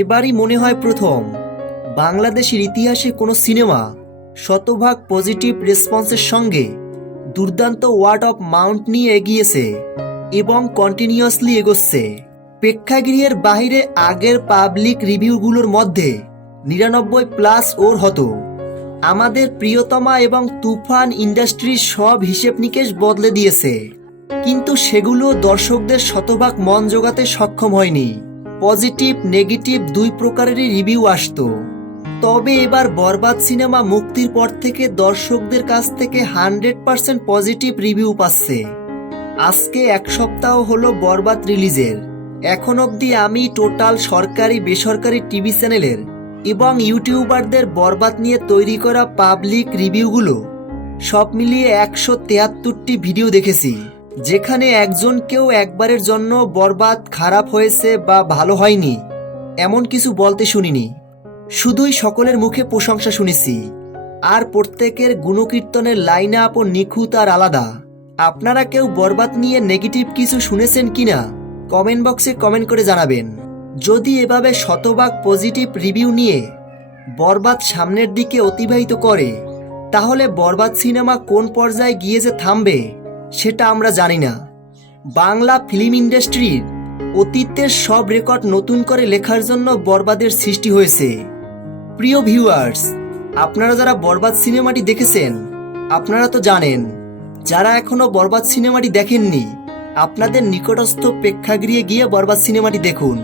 এবারই মনে হয় প্রথম বাংলাদেশের ইতিহাসে কোনো সিনেমা শতভাগ পজিটিভ রেসপন্সের সঙ্গে দুর্দান্ত ওয়ার্ড অফ মাউন্ট নিয়ে এগিয়েছে এবং কন্টিনিউয়াসলি এগোচ্ছে। প্রেক্ষাগৃহের বাইরে আগের পাবলিক রিভিউগুলোর মধ্যে 99+ ওর হতো। আমাদের প্রিয়তমা এবং তুফান ইন্ডাস্ট্রির সব হিসেব নিকেশ বদলে দিয়েছে, কিন্তু সেগুলো দর্শকদের শতভাগ মন জোগাতে সক্ষম হয়নি। পজিটিভ নেগেটিভ দুই প্রকারেরই রিভিউ আসতো। তবে এবার বরবাদ সিনেমা মুক্তির পর থেকে দর্শকদের কাছ থেকে 100% পজিটিভ রিভিউ পাচ্ছে। আজকে 1 সপ্তাহ হলো বরবাদ রিলিজের। এখন অবধি আমি টোটাল সরকারি বেসরকারি টিভি চ্যানেলের এবং ইউটিউবারদের বরবাদ নিয়ে তৈরি করা পাবলিক রিভিউগুলো সব মিলিয়ে 173টি ভিডিও দেখেছি, যেখানে একজন কেউ একবারের জন্য বরবাদ খারাপ হয়েছে বা ভালো হয়নি এমন কিছু বলতে শুনিনি। শুধুই সকলের মুখে প্রশংসা শুনেছি, আর প্রত্যেকের গুণকীর্তনের লাইন আপ ও নিখুঁত আর আলাদা। আপনারা কেউ বরবাদ নিয়ে নেগেটিভ কিছু শুনেছেন কিনা কমেন্ট বক্সে কমেন্ট করে জানাবেন। যদি এভাবে শতভাগ পজিটিভ রিভিউ নিয়ে বরবাদ সামনের দিকে অতিবাহিত করে, তাহলে বরবাদ সিনেমা কোন পর্যায়ে গিয়ে যে থামবে সেটা আমরা জানি না। বাংলা ফিল্ম ইন্ডাস্ট্রির অতীতের সব রেকর্ড নতুন করে লেখার জন্য বরবাদের সৃষ্টি হয়েছে। প্রিয় ভিউয়ার্স, আপনারা যারা বরবাদ সিনেমাটি দেখেছেন আপনারা তো জানেন। যারা এখনো বরবাদ সিনেমাটি দেখেননি, আপনাদের নিকটস্থ প্রেক্ষাগৃহে গিয়ে বরবাদ সিনেমাটি দেখুন।